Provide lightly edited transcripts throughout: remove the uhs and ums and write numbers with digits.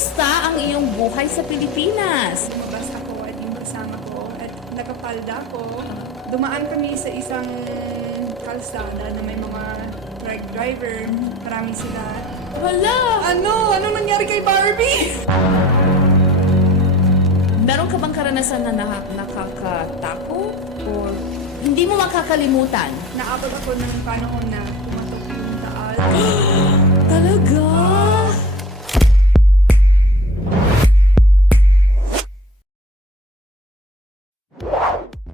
kumusta ang iyong buhay sa Pilipinas? Lumabas ako at yung kasama ko at nakapalda ko. Dumaan kami sa isang kalsada na may mga truck driver. Marami sila. Wala! Anong nangyari kay Barbie? Meron ka bang karanasan na nakakatako? Or hindi mo makakalimutan? Naabot ako ng panahon na pumatok yung taal. Talaga?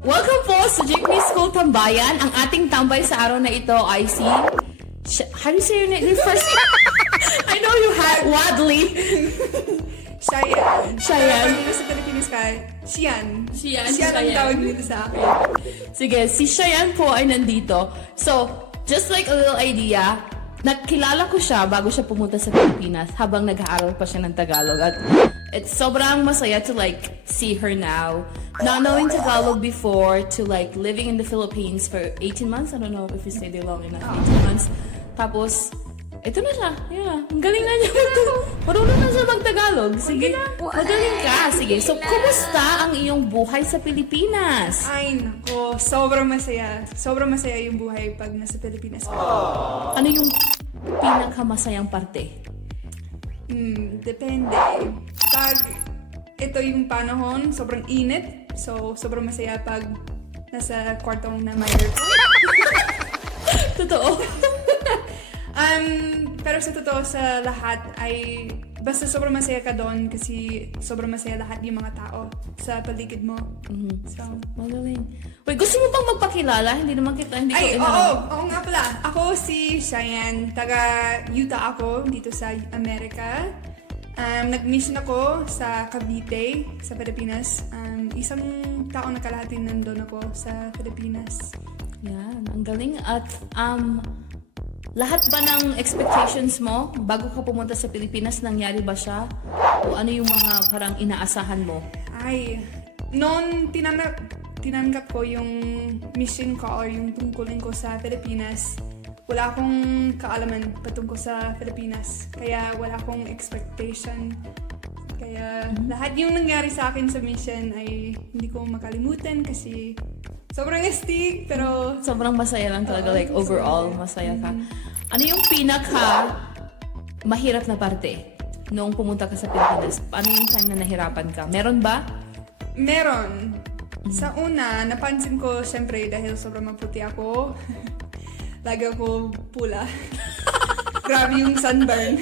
Welcome po sa Jigme School Tambayan. Ang ating tambay sa araw na ito ay si... How do you say your name? Your first... I know you had Wadley. Cheyenne. Cheyenne. Pero dito sa Pilipinas ka, Sian. Sian, Sian ang Cheyenne. tawag dito sa akin. Sige, si Cheyenne po ay nandito. So, just like a little idea, nakilala ko siya bago siya pumunta sa Pilipinas habang nag-aaral pa siya ng Tagalog. At it's sobrang masaya to like see her now. Not knowing Tagalog before to like living in the Philippines for 18 months. I don't know if you stay there long enough. 18 months. Tapos, ito na siya. Yeah. Ang galing na niya. Marunong na siya mag-Tagalog. Sige. Magaling ka. Sige. So, kumusta ang iyong buhay sa Pilipinas? Ay, nako. Sobrang masaya. Sobrang masaya yung buhay pag nasa Pilipinas ka. Ano yung pinakamasayang parte? Depende. Pag ito yung panahon, sobrang init. So, sobrang masaya pag nasa kwartong na may aircon. Totoo. Pero sa totoo, sa lahat ay basta sobrang masaya ka doon kasi sobrang masaya lahat yung mga tao sa paligid mo. So, Magaling. Wait, gusto mo bang magpakilala? Hindi naman kita, hindi ko oo nga pala. Ako si Cheyenne, taga Utah ako, dito sa Amerika. Nag-mission ako sa Cavite, sa Pilipinas. Isang taon na kalahati nandun ako sa Pilipinas. Yan, ang galing. At lahat ba ng expectations mo bago ka pumunta sa Pilipinas, nangyari ba siya? O ano yung mga parang inaasahan mo? Ay, noon tinanggap ko yung mission ko or yung tungkulin ko sa Pilipinas, wala akong kaalaman patungkol sa Pilipinas. Kaya wala akong expectation. Kaya lahat yung nangyari sa akin sa mission ay hindi ko makalimutan kasi sobrang astig, pero Sobrang masaya lang talaga, like overall, masaya ka. Ano yung pinaka mahirap na parte noong pumunta ka sa Pilipinas? Ano yung time na nahirapan ka? Meron ba? meron. Sa una, napansin ko syempre dahil sobrang maputi ako. Lagi ako pula. Grabe yung sunburn.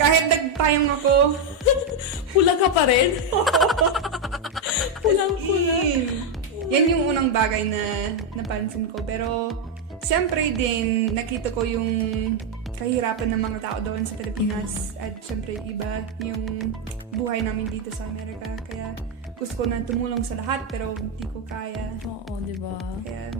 Kahit nagpayong ako, Pula ka pa rin? Pulang-pula. yan yung unang bagay na napansin ko. Pero siyempre din, nakita ko yung kahirapan ng mga tao doon sa Pilipinas. At siyempre iba yung buhay namin dito sa Amerika. Kaya gusto ko na tumulong sa lahat pero hindi ko kaya. Oo, di ba? Kaya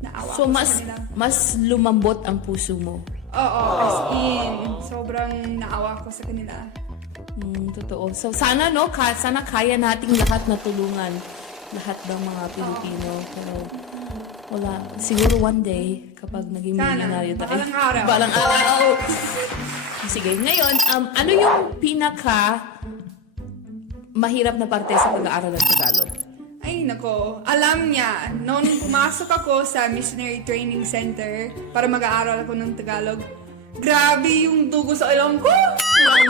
naawa So, ko mas sa kanila. mas lumambot ang puso mo. Oo, as in, sobrang naawa ko sa kanila. Totoo. So, sana, no? Sana kaya nating lahat na tulungan. Lahat ng mga Pilipino. Pero, wala. Siguro one day, kapag naging Sana. milyonaryo tayo. Balang araw. Balang araw. Sige, ngayon, ano yung pinaka mahirap na parte sa pag-aaral ng Tagalog? Ay, nako. Alam niya, noon pumasok ako sa Missionary Training Center para mag-aaral ako ng Tagalog, grabe yung dugo sa ilong ko!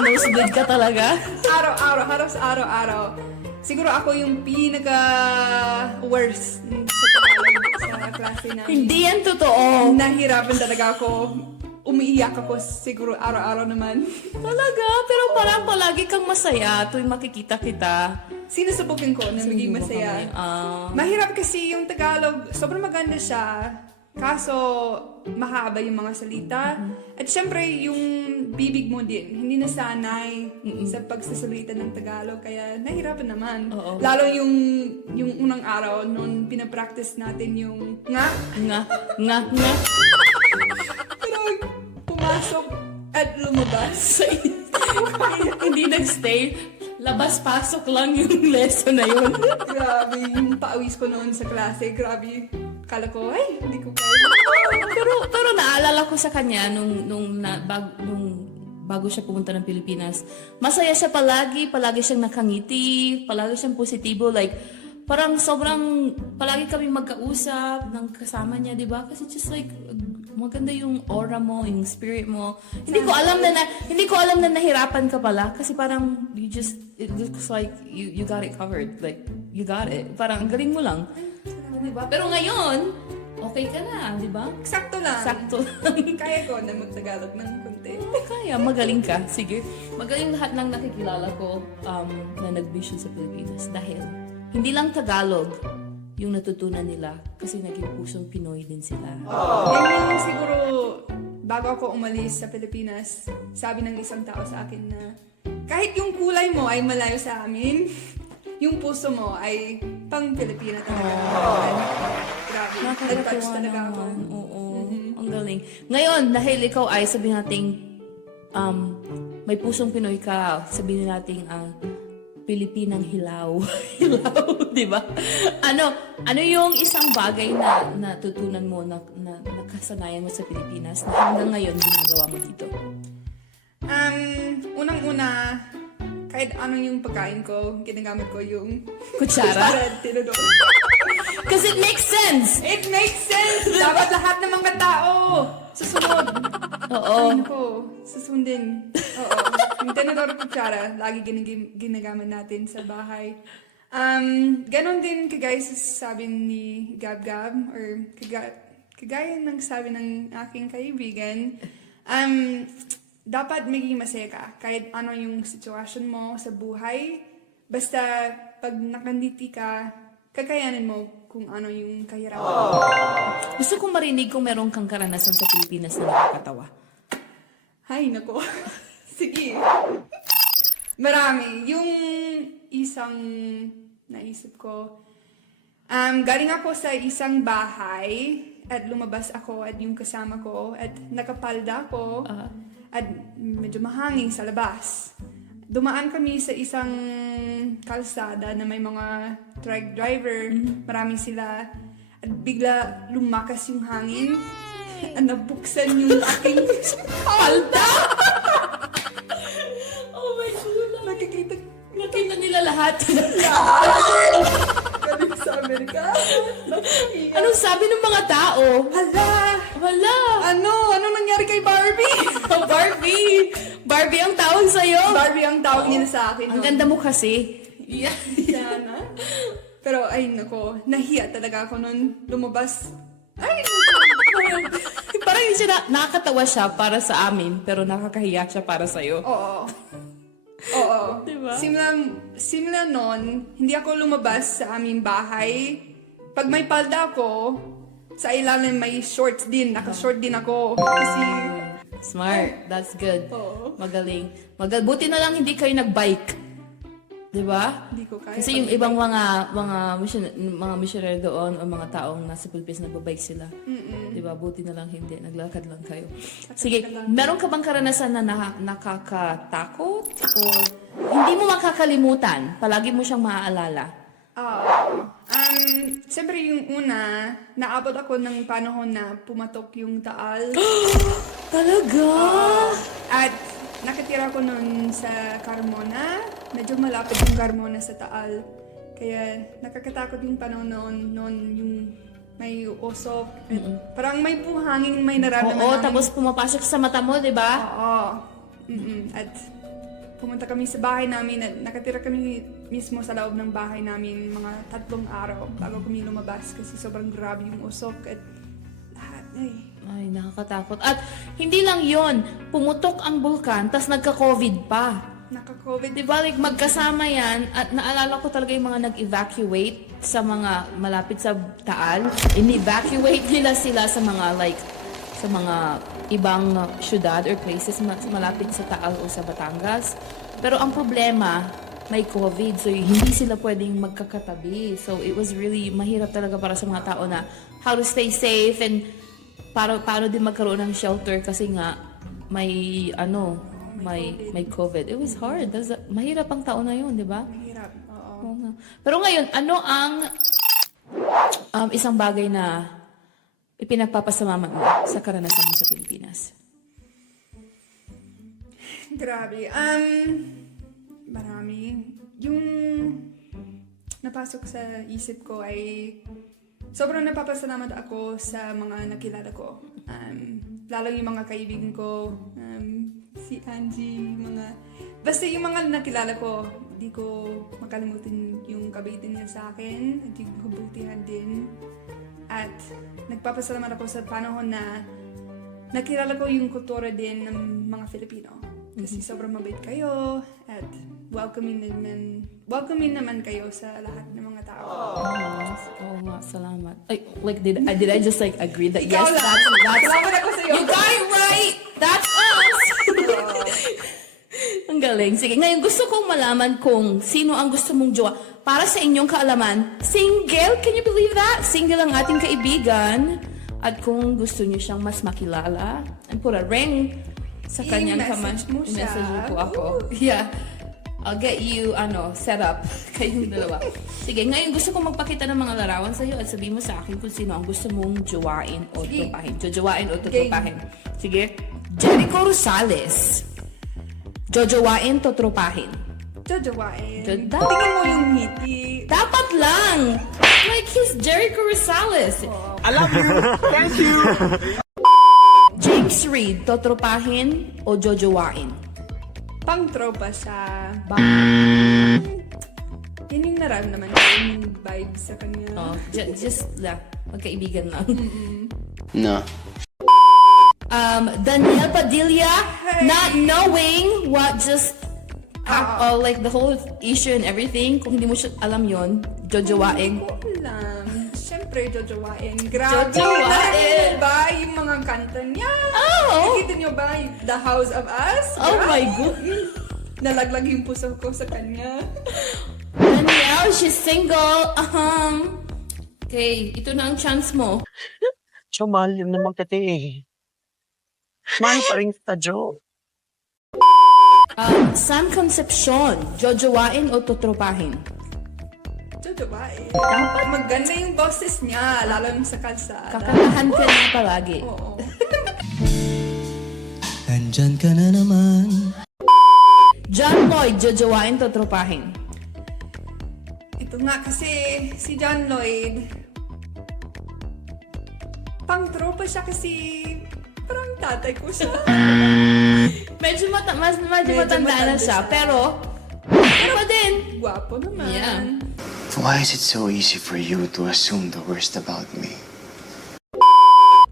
Nosebleed ka talaga? Araw-araw, halos araw-araw. Siguro ako yung pinaka-worst sa Tagalog sa klase namin. Hindi yan totoo. Nahirapan talaga ako. Umiiyak ako siguro araw-araw naman. Talaga? Pero parang palagi kang masaya tuwing makikita kita. Sinusubukan ko na maging masaya. Mahirap kasi yung Tagalog, sobrang maganda siya. Kaso, mahaba yung mga salita. At syempre, yung bibig mo din, hindi nasanay sa pagsasalita ng Tagalog. Kaya, nahirapan naman. Oo. Lalo yung unang araw, nung pinapractice natin yung nga. Nga. Pero, pumasok at lumabas. Hindi nagstay. Labas-pasok lang yung lesson na yun. Grabe, yung paawis ko noon sa klase. Grabe. Kala ko, ay, hindi ko kaya. pero naalala ko sa kanya nung bago siya pumunta ng Pilipinas. Masaya siya palagi siyang nakangiti, palagi siyang positibo, like, parang sobrang, palagi kami magkausap ng kasama niya, di ba? Kasi just like, maganda yung aura mo, yung spirit mo. Hindi ko alam na nahirapan ka pala kasi parang it looks like you got it covered. Like, you got it. Parang ang galing mo lang. Di ba? Pero ngayon, okay ka na, di ba? Sakto lang. Sakto lang. Kaya ko na magtagalog ng konti. Kaya, magaling ka. Sige. Magaling lahat ng nakikilala ko na nag-mission sa Pilipinas. Dahil, hindi lang Tagalog yung natutunan nila kasi naging pusong Pinoy din sila. Yan yung siguro, bago ako umalis sa Pilipinas, sabi ng isang tao sa akin na kahit yung kulay mo ay malayo sa amin, yung puso mo ay pang Pilipina talaga. Grabe. Nag-touch talaga ako. naman. Oo. Ang galing. Ngayon, dahil ikaw ay sabihin nating may pusong Pinoy ka, sabihin nating Pilipinang hilaw. Hilaw, di ba? Ano yung isang bagay na natutunan mo, na nakasanayan mo sa Pilipinas na hanggang ngayon ginagawa mo dito? Unang-una, kahit anong yung pagkain ko, ginagamit ko yung Kutsara? at tinidor. Because it makes sense! It makes sense! Dapat lahat ng mga tao susunod. Oo. Ayun ko, susundin. Oo. Yung tinidor at kutsara, lagi ginagamit natin sa bahay. Ganon din kagaya sa sabi ni Gab Gab, or kagaya ng sabi ng aking kaibigan, dapat maging masaya ka kahit ano yung sitwasyon mo sa buhay. Basta pag nakanditi ka, kakayanin mo kung ano yung kahirapan. Gusto kong marinig kung meron kang karanasan sa Pilipinas na nakakatawa. Hay, nako. Sige. Marami. Yung isang naisip ko, galing ako sa isang bahay at lumabas ako at yung kasama ko at nakapalda ako at medyo mahangin sa labas. Dumaan kami sa isang kalsada na may mga truck driver, marami sila, at bigla lumakas yung hangin at nabuksan yung aking palda. Oh my God! Nakikita nila lahat. galing sa Amerika. Anong sabi ng mga tao? Hala! Anong nangyari kay Barbie? Barbie ang tawag sa'yo. Barbie ang tawag nila sa akin. Ang ganda mo kasi. Yeah. Sana. Pero ay nako, nahiya talaga ako nun lumabas. Ay, Parang hindi siya nakakatawa siya para sa amin, pero nakakahiya siya para sa'yo. Oo. Diba? Simula nun, hindi ako lumabas sa aming bahay. Pag may palda ako, sa ilalim may shorts din. Naka-short din ako. Kasi, Smart. That's good. Oo. Magaling. Buti na lang hindi kayo nag-bike. Diba? hindi ko kaya. Kasi yung ibang mga missionary doon o mga taong nasa Pilipinas nagbabike sila. Diba? Buti na lang hindi. Naglakad lang kayo. Sige, meron ka bang karanasan na nakakatakot? O hindi mo makakalimutan? Palagi mo siyang maaalala? Siyempre yung una, naabot ako ng panahon na pumatok yung Taal. Talaga? At nakatira ko noon sa Carmona. Medyo malapit yung Carmona sa Taal. Kaya nakakatakot yung panahon noon yung may usok. Parang may buhangin, may nararamdaman. Oo, tapos pumapasok sa mata mo, di ba? Oo. At pumunta kami sa bahay namin at nakatira kami mismo sa loob ng bahay namin mga 3 araw bago kami lumabas kasi sobrang grabe yung usok at lahat. Ay, nakakatakot. At hindi lang yon, pumutok ang bulkan, tas nagka-COVID pa. Naka-COVID. Di ba, like, magkasama yan, at naalala ko talaga yung mga nag-evacuate sa mga malapit sa Taal. In-evacuate nila sila sa mga, like, sa mga ibang syudad or places malapit sa Taal o sa Batangas. Pero ang problema, may COVID, so hindi sila pwedeng magkakatabi. So it was really mahirap talaga para sa mga tao na how to stay safe and paano din magkaroon ng shelter kasi nga may may COVID. It was hard. Mahirap ang taon na yun, di ba? Mahirap. Oo. Oo nga. Pero ngayon, ano ang isang bagay na ipinagpapasalamat mo sa karanasan mo sa Pilipinas? Grabe. Marami. Yung napasok sa isip ko ay sobrang napapasalamat ako sa mga nakilala ko. Lalo yung mga kaibigan ko, si Angie, basta yung mga nakilala ko, di ko makalimutan yung kabaitan niya sa akin at yung kabutihan din. At nagpapasalamat ako sa panahon na nakilala ko yung kultura din ng mga Filipino. Kasi sobrang mabait kayo at welcoming naman kayo sa lahat ng mga tao. Oh, nga, salamat. Ay, like, did I just like agree that Ikaw yes, lang. that's Salamat ako sa'yo. you got it right! That's us! Ang galing. Sige, ngayon gusto kong malaman kung sino ang gusto mong jowa. Para sa inyong kaalaman, single, can you believe that? Single ang ating kaibigan. At kung gusto niyo siyang mas makilala, and put a ring sa kanyang I-message mo siya. I-message niyo po ako. Yeah. I'll get you, set up. Kayong dalawa. Sige, ngayon gusto kong magpakita ng mga larawan sa'yo at sabihin mo sa akin kung sino ang gusto mong jowain o Sige. tupahin. Jojowain o tutupahin. Sige. Jericho Rosales. Jojowain, tutupahin. Jojowain. Ganda. Tingnan mo yung ngiti. Dapat lang! Like, he's Jericho Rosales. I love you. Thank you. James Reid, tutupahin o jojowain? Pang-tropa siya. Yun yung naramdaman ko, yung vibe sa kanya. Oh, just magkaibigan lang. No. Daniel Padilla, Hey. not knowing what just like the whole issue and everything, kung hindi mo siya alam yon, jojowain. Hindi ko alam. Siyempre, jojowain. Grabe. Jojowain. Nakikita ba yung mga kanta niya? Oh! Nakikita niyo ba The House of Us? Oh Grabe. my God. Nalaglag yung puso ko sa kanya. Danielle, she's single. Okay, ito na ang chance mo. So, mahal yun naman kati eh. Mahal pa rin sa Joe. Sam Concepcion, jojowain o tutropahin? Jojowain. Dapat maganda yung boses niya, lalo yung sa kalsada. Kakantahan ka niya palagi. Oo. Nandyan ka na naman. John Lloyd, jojowain, tutropahin? Ito nga kasi si John Lloyd, pang-tropa siya kasi parang tatay ko siya. Medyo matanda na matanda siya, siya. pero din. Gwapo naman. Yeah. Why is it so easy for you to assume the worst about me?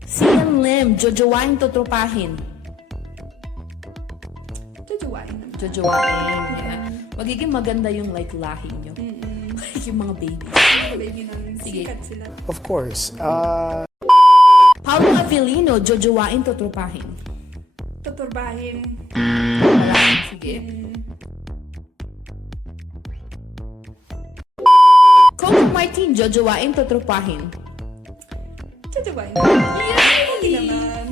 Sian Lim, jojowain, tutropahin? Jojowain naman. Jojowain, yeah. Magiging maganda yung like lahi nyo. Yung mga baby. Baby namin. Sige. Sikat sila. Of course. Paulo Avellino, jojowain, tutropahin? Tuturbahin. Sige. Coco Martin, jojowain, tutropahin? Jojowain. Hindi naman.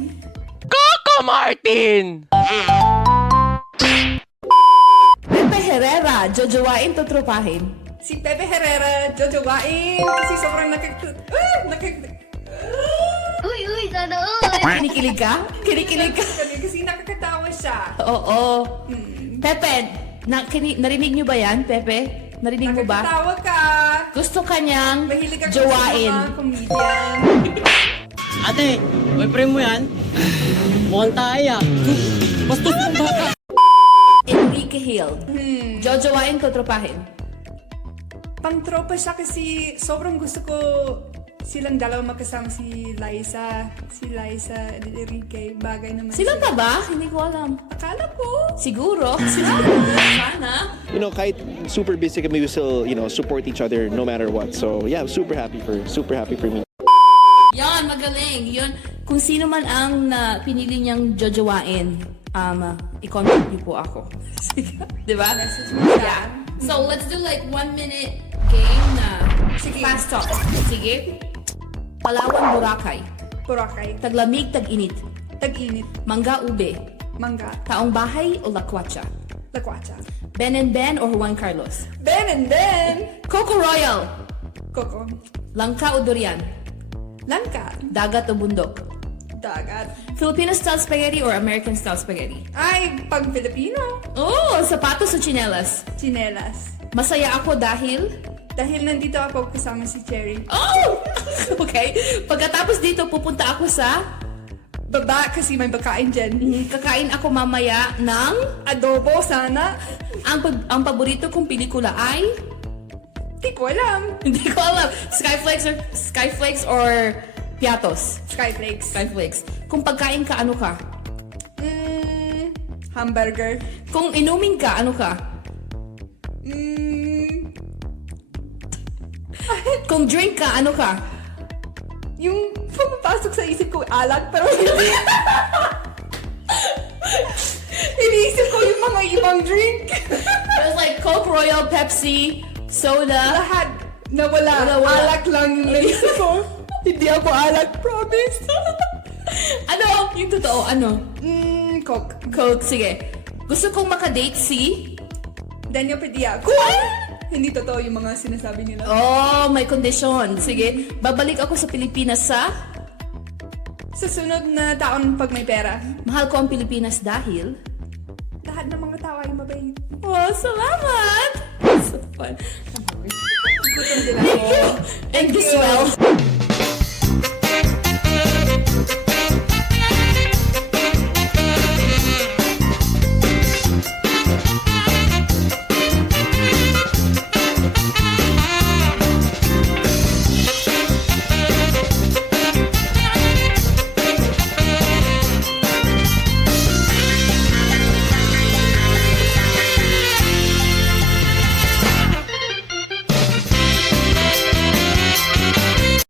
Coco Martin! Pepe Herrera, jojowain, tutropahin? Si Pepe Herrera, jojowain. Kasi sobrang Uy, sana all. Kinikilig ka? Kinikilig ka? Kasi nakakatawa siya. Oo. Pepe, narinig nyo ba yan, Pepe? Narinig mo ba? Nakakatawa ka. Gusto ka niyang Mahilig ako jowain. sa mga comedian. Ate, boyfriend mo yan? Mukhang tayo. Bastos ng baka. Enrique Hill, jojowain, tutropahin? Pang-tropa siya kasi sobrang gusto ko silang dalawa magkasama si Liza and Enrique. Bagay naman. Sila pa ba? Hindi ko alam. Akala ko. Siguro. Sana. You know, kahit super busy kami, we still, support each other no matter what. So yeah, super happy for me. Yan, magaling. Yun. Kung sino man ang pinili niyang jojowain, i-contact niyo po ako. Diba? Yeah. So, let's do like 1 minute game na fast talk. Sige. Palawan, Boracay. Boracay. Taglamig, tag-init. Tag-init. Mangga, ube. Mangga. Taong bahay o lakwatsa. Lakwatsa. Ben and Ben or Juan Carlos. Ben and Ben. Coco Royal. Coco. Langka o durian. Langka. Dagat o bundok. dagat. Filipino-style spaghetti or American-style spaghetti? Ay, pag Filipino, Oh, sapatos o chinelas? chinelas. Masaya ako dahil... Dahil nandito ako kasama si Cherry. Oh! Okay. Pagkatapos dito, pupunta ako sa... Baba kasi may pagkain dyan. Kakain ako mamaya ng... Adobo sana. Ang paborito kong pelikula ay... Di ko alam. Hindi ko alam. Skyflakes or Piatos? Skyflakes. Skyflakes. Kung pagkain ka, ano ka? Hamburger. Kung inumin ka, ano ka? Kung drink ka, ano ka? Yung pumapasok sa isip ko, alak, pero hindi. Iniisip ko yung mga ibang drink. There's like Coke, Royal, Pepsi, soda. Lahat nawala. Wala. Alak lang yung naisip ko. Hindi ako alak, promise. Ano? Yung totoo, ano? Coke. Coke, sige. Gusto kong makadate si... Daniel Padilla. Hindi totoo yung mga sinasabi nila. Oh, may condition. Sige, babalik ako sa Pilipinas sa... Sa sunod na taon pag may pera, Mahal ko ang Pilipinas dahil... lahat ng mga tao ay mabait. Oh, salamat! So fun. Gutom din ako. And this well.